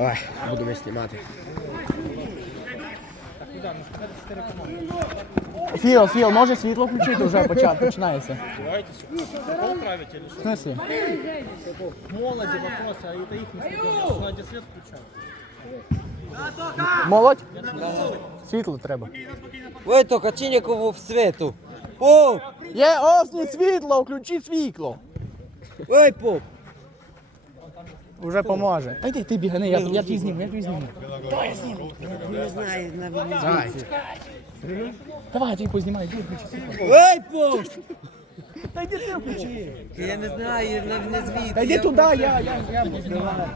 Ой, будемо знімати. Філ, Філ, може світло включити вже почати, починається. В что? смислі? Молоди а это их не. Надо свет. Молодь? Світло треба. Ой, то Качинікову в свету. О! Є осні світло, включи світло. Ой, поп! Уже поможе. Та йди, ти бігани, я, я твій зніму, я твій зніму. Не знаю, навіть Давай. Давай, я твій познімаю, йди, включи. Ой, поп! Та йди ти включи. Я не знаю, навіть не звідти. Та йди туди, я, я, я познімаю.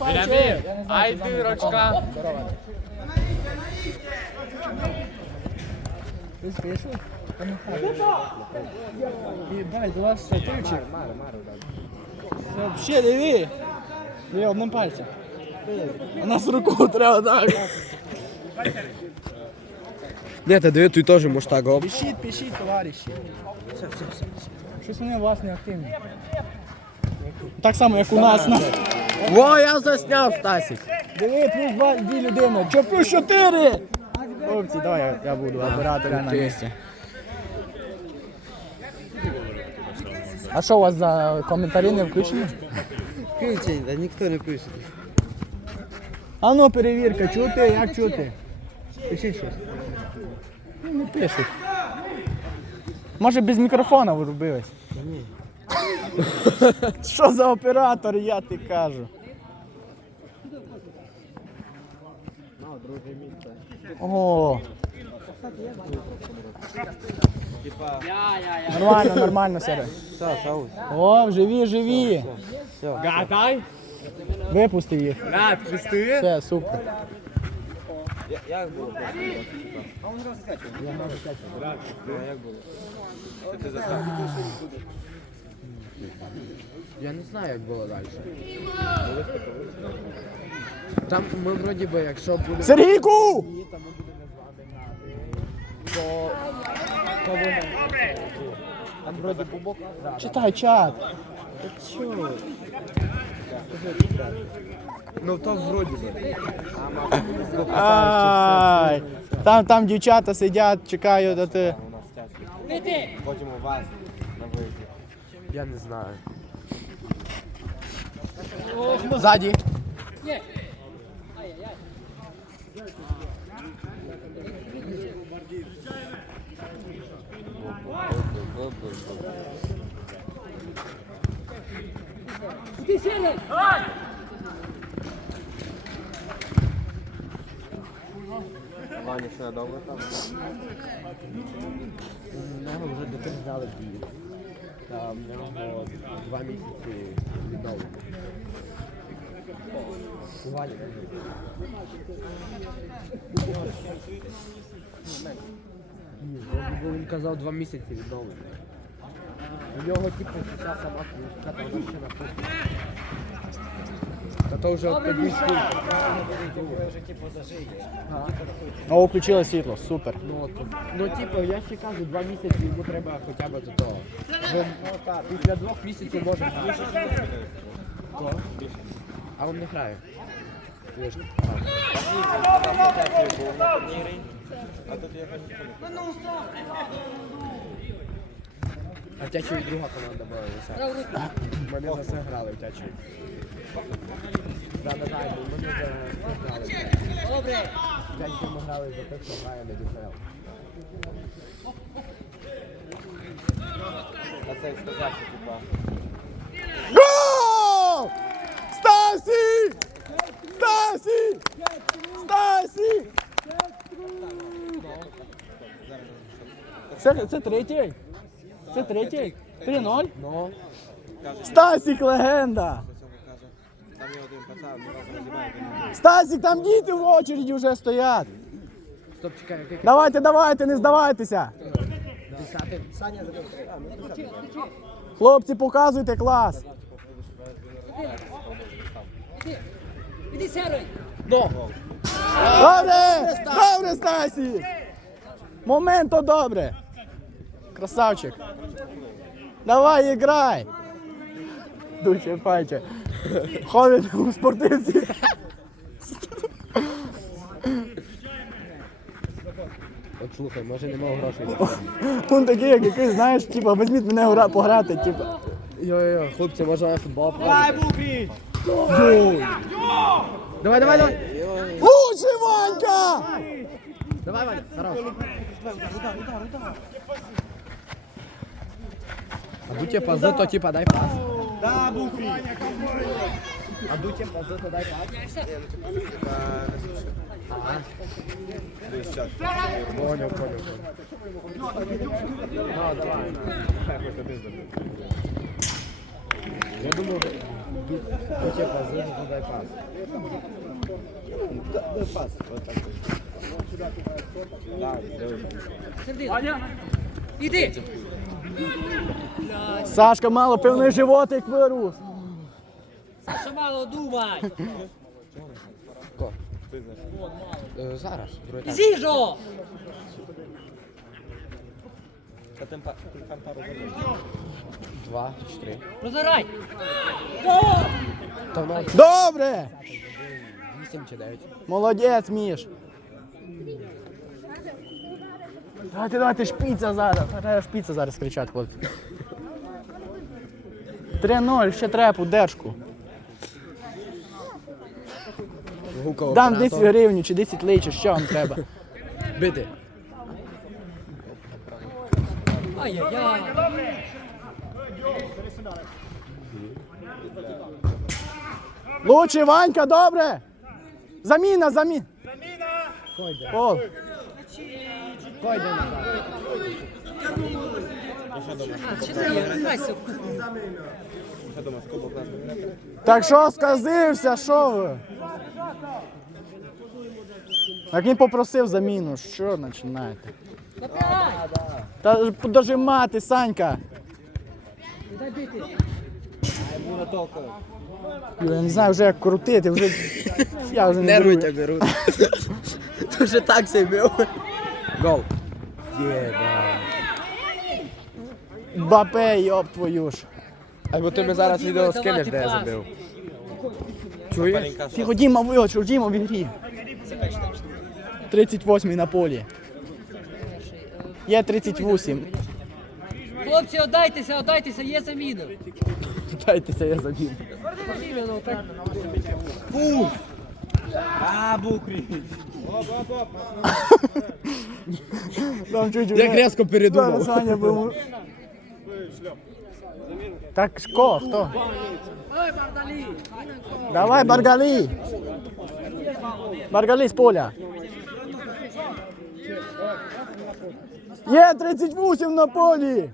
Вільямін, ай дирочка. Ти спішив? Єбать, до вас сатирчик. Ще диви. Диви одним пальцем. У нас руку треба так. Де ти диви, тут теж може так робити. Пишіть, пишіть, товариші. Щось вони у вас не активні. Так само, як у нас. нас. О, я засняв, Стасік. Диви, плюс два, дві людини. Що плюс чотири? Хлопці, давай я, я буду оператором на місці. А що у вас за коментарі не включені? Включай, да ніхто не пише. А ну перевірка, чути, як чути? Пишіть щось. Ну, не пишуть. Може без мікрофона врубились? Що за оператор, я ти кажу. О. Нормально, нормально, Серег. Все, Саус. О, живі, живі. Гатай. Випусти їх. Рад, пусти. Все, супер. Як було? Я не знаю, як було далі. Там ми вроді би, якщо буде, Сергійку! там вроді бубок. Читай чат. Ну то вроді би. Ай, там, там дівчата сидять, чекають, а ти. Потім у вас на виїзді. Я не знаю. Ззаді. Ваня, що довго там? Нього вже дитину дві. Там два місяці відновлення. Ваня, Ні, бо він казав два місяці відновлення. У нього типу ця сама книжка, там ще на фото. Та то вже тоді скільки. О, включили світло, супер. Ну, от, ну, типу, я ще кажу, два місяці йому треба хоча б до того. Бо після двох місяців може. То? А він не грає. А в Тячеві друга команда висока. Мене за це грали в грали. Добре. Тячеві ми грали за те, що грає на ДФЛ. А це сказав, що типа. Гол! Стасі! Стасі! Стасі! Це, це третій? Це третій? 3-0? Ну, Стасік легенда! Стасік, там діти в очереді вже стоять. Давайте, давайте, не здавайтеся. Хлопці, показуйте клас. Добре! Добре, Стасі! Моменто добре. Красавчик. Давай, играй. Дуче, пальче. Ходить у спортивці. От слухай, може нема грошей. Він такий, як якийсь, знаєш, типа, візьміть мене гра- пограти, типа. Йо-йо, хлопці, може на футбол пограти? Букрич! Давай, давай, давай! Лучший Ванька! Давай, Ваня, хорош. А тебе пази, то типа дай пас. Да, Букрич! А тебе пази, то дай пас. Понял, понял, понял. Ну. Я думаю, тебе пази, то дай пас. Дай пас. Вот так. Іди! Сашка мало певний животик вирус. Саша, мало думай! Е, Другий тайм. Зіжо! Два! Та воно Добре! вісім чи дев'ять. Молодець, Міш. Давайте, давайте, шпіца зараз. Треба шпіца зараз кричать, хлопці. 3-0, ще треба. Гукав Дам 10 гривень чи 10 лей, чи що вам треба. Бити. Ай-яй-яй! Ванька, добре! Заміна, заміна! Пол. Пойде назад. А, ще треба розграйся. Так що сказився, що ви? Так він попросив заміну, що починаєте? Та дожимати, Санька. Я не знаю вже як крутити, вже я вже не беру. тебе беруть. Ти вже так себе. Гол. Єба. Бапе, йоп твою ж. Або ти ми зараз відео скинеш, де я забив. Чуєш? Ти ходімо вилучу, ходімо в ігрі. 38 на полі. Є 38. Хлопці, отдайтеся, отдайтеся, є заміна! Дайтеся, я забив. Іменно, так. А, Букрич! Там чуть Як різко Зараз передумав. Саня був. Так що, хто? Давай, Баргалі. Баргалі з поля. Є 38 на полі.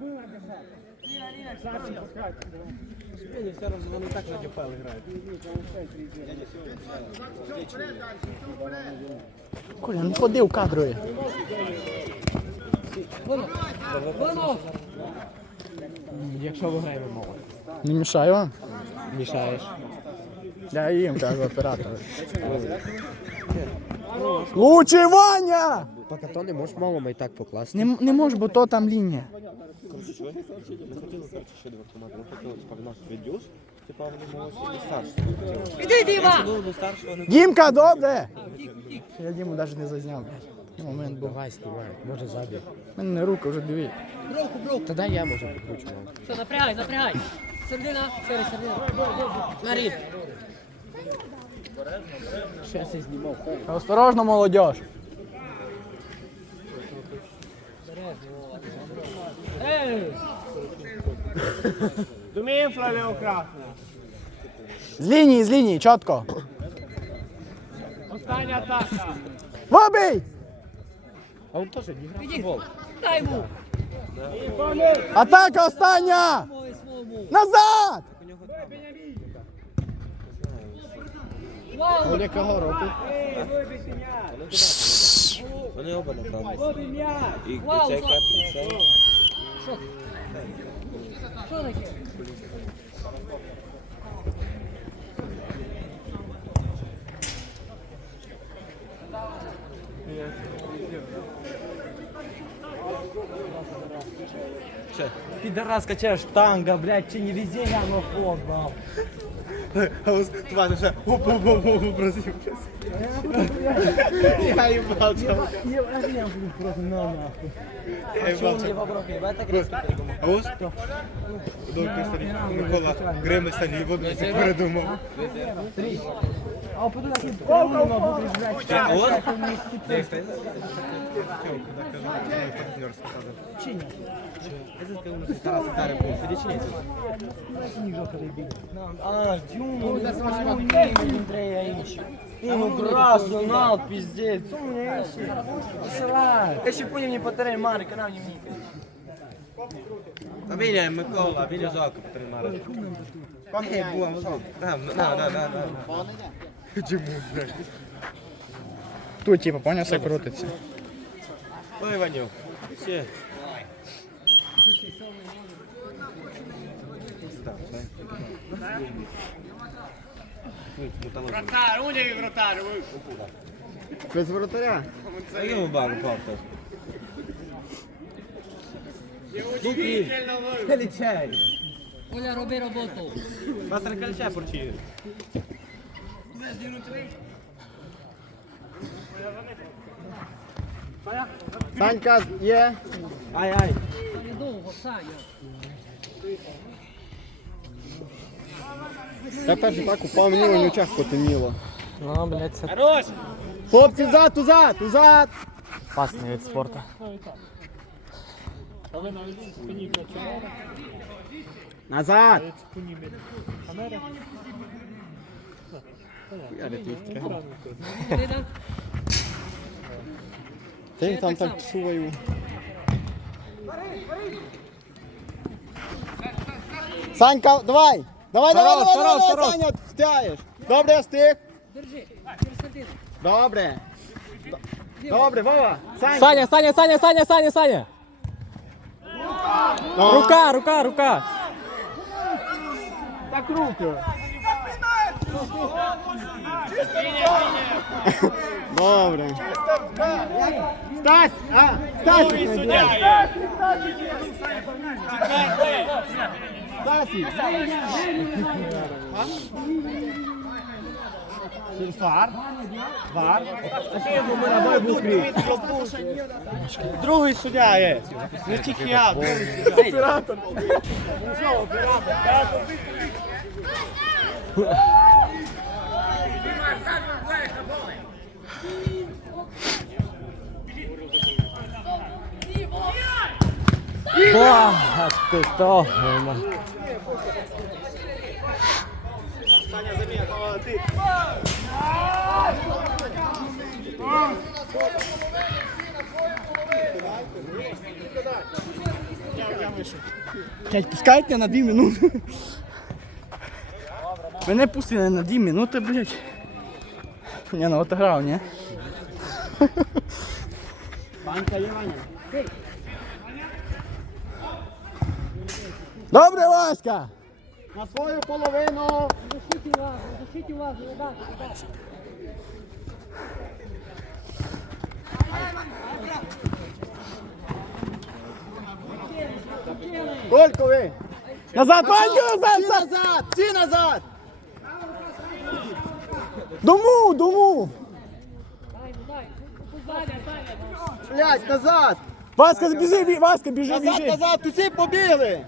Коля, не ходи в кадрові. Якщо виграємо мова. Не мішай вам. Мішаєш. Я їм кажу оператор. Лучший Ваня! Поки то не можеш малому і так покласти. Не, не можеш, бо то там лінія. Іди, Діма! Дімка, добре! Я Діму навіть не зазняв. блядь. Момент був. Давай знімай, може забіг. У мене рука вже дві. Та я може покручу мову. Все, напрягай, напрягай! Середина, сері, середина! Марін! Ще я знімав. Осторожно, молодь. Ей! Думаем, Флавио Красна. З лінії, з лінії, чітко. Остання атака. Вибий! А он теж не грав. Іди! Дай йому! Атака остання! Назад! Олег якого року? Вони оба направили. І, цей і цей. Що? Що таке? Пидорас качаешь штанга, блядь, че не Tu vai deixar. Pum, pum, pum, pum, pra cima. E aí volta. E o acho é um próximo, não, não. E volta. A os? Dobro kaj stvari. Nikola, gremo sa njivo, da se kore domov. Tri. A opet da si... Koliko? Koliko? Koliko? Koliko? Koliko? Koliko? Ищет. Ну, красунал, пиздец. Я ще поняв, не потеряй Марик, вона не мікає. Та Віля, Микола, Віля жалко потримати. Ей, була, на, на, на, на, на. Тут, типу, поняв, все крутиться. Ой, Ваню, ще. Без воротаря. Та йому бару павто. Оля, роби роботу. Бастер кальча порчі. Санька є. Ай, ай. Недовго, Саня. Я перший так упав, мені в очах потемніло. Ну, блядь, це Хлопці, взад, узад, узад! опасний від спорту. Назад! Хвилина. Ти там так суваю. Санька, давай! Давай, давай, давай, давай, давай, Саня, стяєш. Добре, стих. Держи. Через. Добре. Добре, Вова. Санька. Саня, Саня, Саня, Саня, Саня, Саня! Рука, рука, рука! Так руки. Добре. Стась! А, Стась! Стасі! Вар? Вар? Другий суддя є. Не тільки я. Ба, ти то. Блять, пускайте на 2 минути. Мене пустили на 2 минути, блять. Не, ну отыграв, ні? Добре, Васька! На свою половину! Защить увагу, защить увагу, ребята, ребята. Только ви! Назад, Ванька, назад! Всі назад! Всі назад! Дому, дому! Блять, назад! Васька, біжи, Васька, біжи, Назад, біжи! назад! Усі побігли!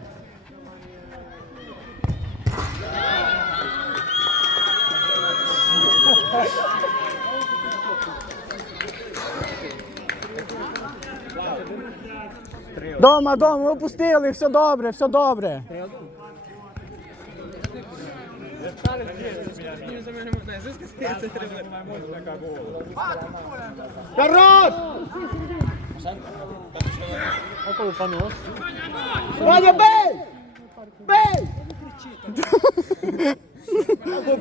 Дома, дома, ми опустили, все добре, все добре. Хорош! Ваня, бей! Бей!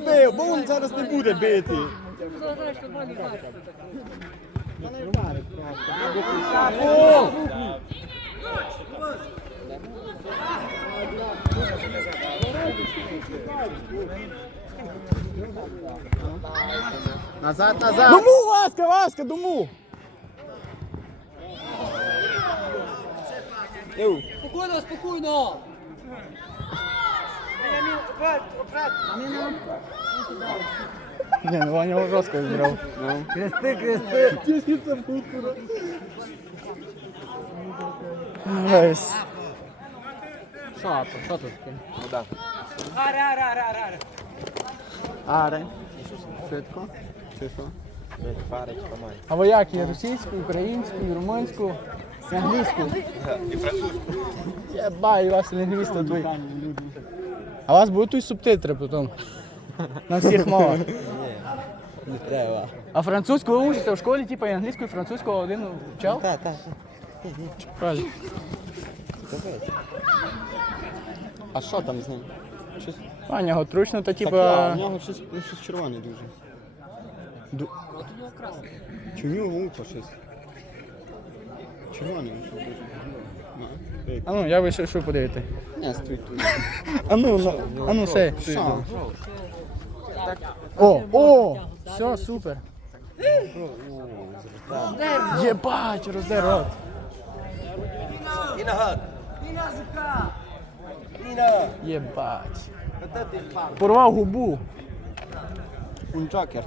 Бей, бо він зараз не буде бити. Назад, назад! Дому, Васька, Васька, дому! Спокійно, спокійно. Ні, ну Ваня його жорстко зібрав. Крести, крести. Ось. Що то? Що тут? Аре. Швидко. Чи що? Парочка має. А ви як є російську, українську, румунську, англійську? І французьку. Я баю вас лінгвіста твої. А у вас будуть тут субтитри потім? На всіх мовах. Не треба. А французьку ви учите в школі, типу, і англійську, і французьку один вчав? Так, так. Правильно. А що там з ним? Щось... Ваня його тручно, то типу. Так, я, у нього щось, ну, щось червоне дуже. Ду- Чи у нього вуха щось? Червоне щось дуже. Ну. А ну, я вийшов, що подивити. Не, стой тут. А ну, ну, а ну, все. Що? О, о! Все, супер. Єбать, роздер рот. Єбать. Порвав губу. Un Джокер.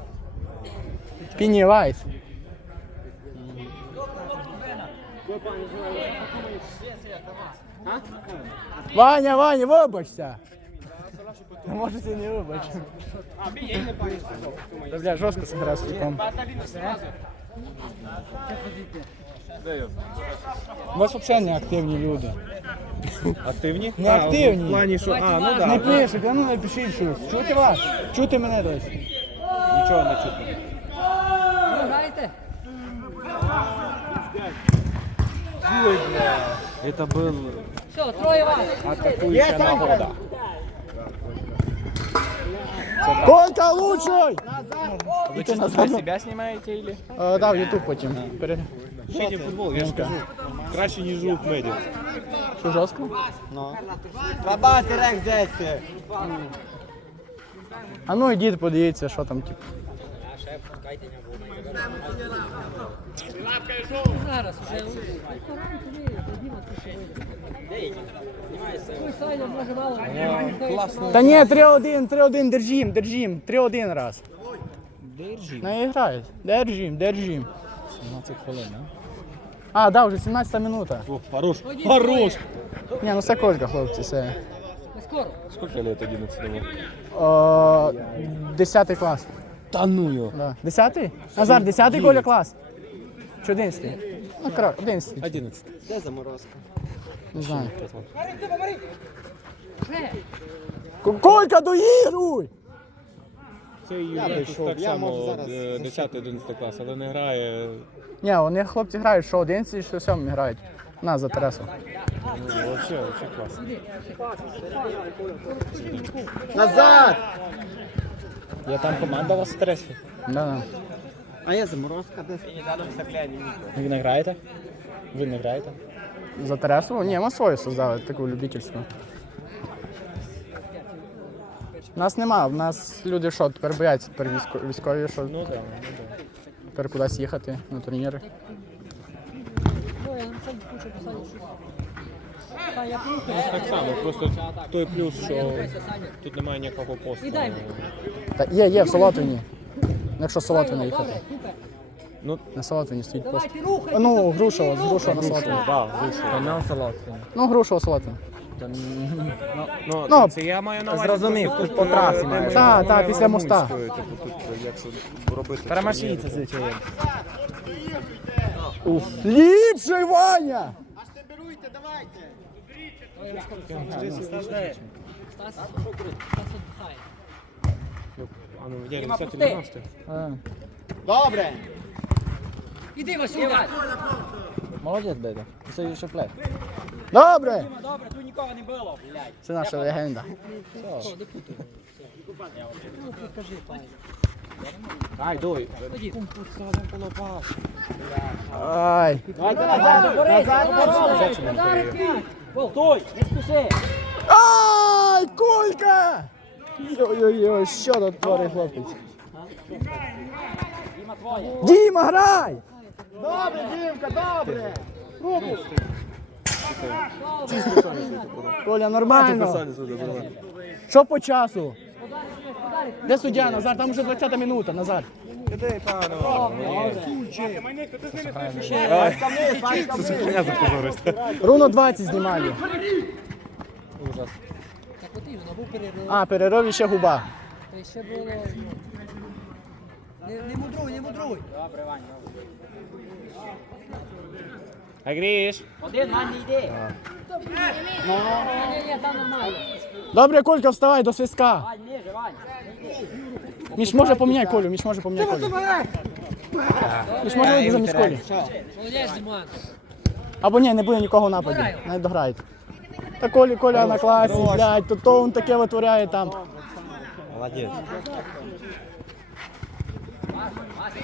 Пінівайс. Ваня, Ваня, вибачся. Може ти не вибач. Та бля, жорстко зіграв з типом. У вас взагалі не активні люди. Активні? Не активні. В плані, що. А, ну так. Не пишуть, а ну напишіть щось. Чути вас? Чути мене десь? Нічого не чутно. Это был Все, троє вас. атакующая нагода. Колька лучший! Вы чисто для себя снимаете или? Е, да, в Ютуб потім. Пере... Ищите футбол, я ж кажу. Краще, ніж рук медіа. Що жорстко? Рабати рек десять. А ну ідіть, подивіться, що там, типу. Зараз. Класно. Та ні, 3-1, 3-1, держим, держим, 3-1 раз. Держим. Не грають. Держим, держим. 17 хвилин, а? А, да, вже 17 минута. О, хорош. Хорош. Ні, ну це колька, хлопці. Ми скоро. Сколько лет 11 было? О, 10 клас. Та ну його. Да. 10? Назар, 10 Коля клас? Чи 11? Ну, коротше, 11. 11. Де заморозка? Не знаю. К- Колька, доігруй! Це Ювентус так я само можу зараз 10-11 клас, але не грає. Ні, вони хлопці грають, що 11, що 7 грають. На, за Тересу. Ну, вообще, вообще клас. Назад! Я там команда у вас в стресі. Да. А є заморозка десь. Ви не граєте? Ви не граєте? За Тересу? Ні, ми свою создали, таку любительську. Нас нема, в нас люди що, тепер бояться тепер військо- військові, що Ну так, ну тепер кудись їхати на турніри. Ой, я сам хочу писати щось. Та, так. Само, просто той плюс, що тут немає ніякого посту. Та є, є в Солотвині. Ну, Якщо з Солотвини їхати. Ну, На Солотвині стоїть пост. Ну, Грушево, з Грушева на Солотвині. да, вийшло. Канал Солодкий. Ну, Грушево, Солотвин. Ну, Ну, це я маю на увазі. Зрозумів, тут по трасі маєш. Так, так, після моста. Типу, тут, якщо робити... Перемашіться, звичайно. Ліпший Ваня! Стас, Стас віддихає. А Добре! Іди, Васюля. Молодець, Беда. Це ще плет. Добре! Добре, тут нікого не було, блядь. Це наша легенда. Покажи, пані. Ай, дуй. Ходіть. Ай. Той, не спіши. Ай, Колька! Йой-йой-йой, що тут творить хлопець? Діма, грай! Добре, Дімка, добре! Коля, нормально. Що по часу? Де суддя, Назар? Там уже 20 минута, Назар. Ровно 20 знімали. Так потрібно, був перерив. А, перерив і ще губа. Та ще було. Не, не мудруй, не мудруй. Агріш. Ні, ні, там нормально. Добре, Колька, вставай до свистка. Вань, ниже, Вань. Міш може поміняй Колю, Міш може поміняй Колю. Міш може вийти замість Колі. Молодець, Діман. Або ні, не буде нікого в нападі. Не дограють. Та Колі, Коля на класі, блядь, то то він таке витворяє там. Молодець.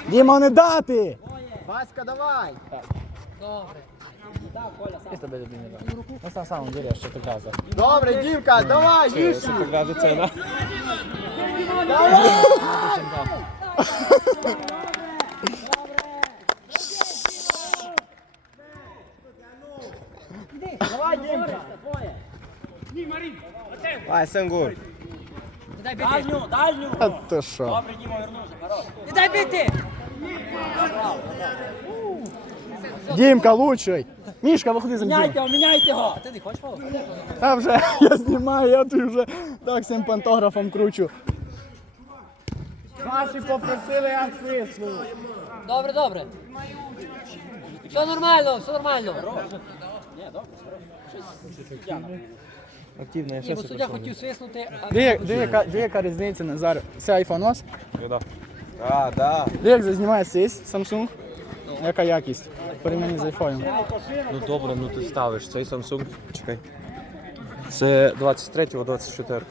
Діма, не дати! Васька, давай! Добре. Я тебе не дам. На самом деле, що ти казав. Добре, Дімка, давай, їж! Показує це, да? Vai, Sangur. Не дай. Дальню, дальню. А ти що? Не дай бити. Дімка, лучший! Мішка, виходи за мною. Міняйте, міняйте його. А ти не хочеш фол? Та вже я знімаю, я тут вже так цим пантографом кручу. Ваші попросили, я свисну. Добре, добре. Все нормально, все нормально. Активно, я Ні, бо суддя хотів свиснути, а диви, яка, диви, яка різниця, Назар. Це iPhone ось. А, да. Диви, як зазнімає сись Samsung. Яка якість порівнянні з iPhone. Ну добре, ну ти ставиш цей Samsung. Чекай. Це 23-24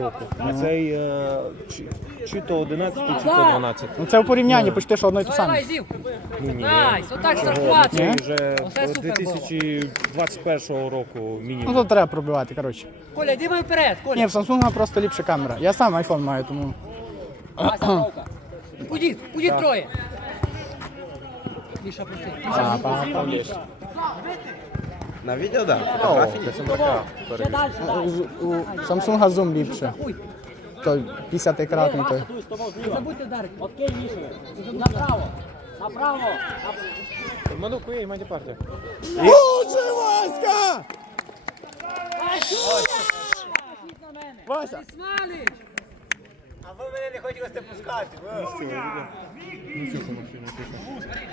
року. А цей е, чи, чи то 11, чи то 12. Ну це в порівнянні, почти що одно і те Давай, давай, саме. зів. Ні, ні. Найс, отак Ні? стартувати. Вже Оце супер було. 2021 року Ну мінімум. то треба пробивати, коротше. Коля, йди май вперед, Ні, Коля. в Samsung просто ліпша камера. Я сам iPhone маю, тому. Пудіть, пудіть троє. Міша, прости. А, па, па. На відео, так? Фотографії? Ще далі, У, у Samsung zoom ліпше. Той 50 кратний той. Не забудьте вдарити. Окей, Міша. Направо. Направо. Мануку є, маті партія. Лучший Васька! Вася! Смалич.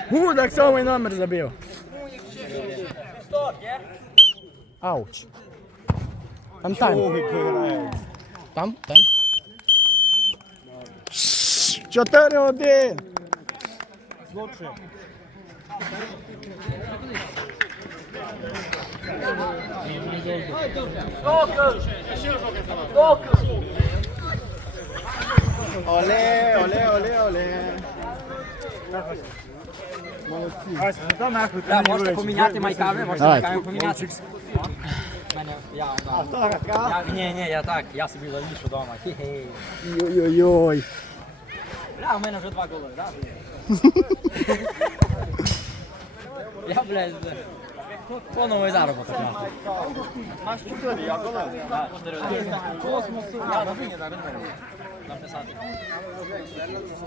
Гу, так сьомий номер забив. Ауч. Там тайм. Там, там. 4-1. Оле, оле, оле, оле. Так, можете поміняти майками, можете Давай. майками поміняти. Мене, я, я, ні, ні, я так, я собі залішу вдома. Хе-хе. Ой-ой-ой. Бля, у мене вже два голи, да? Я, блядь, плановий заробіток. Маш 4, я голи? Космосу. Я на вині, на अपने साथ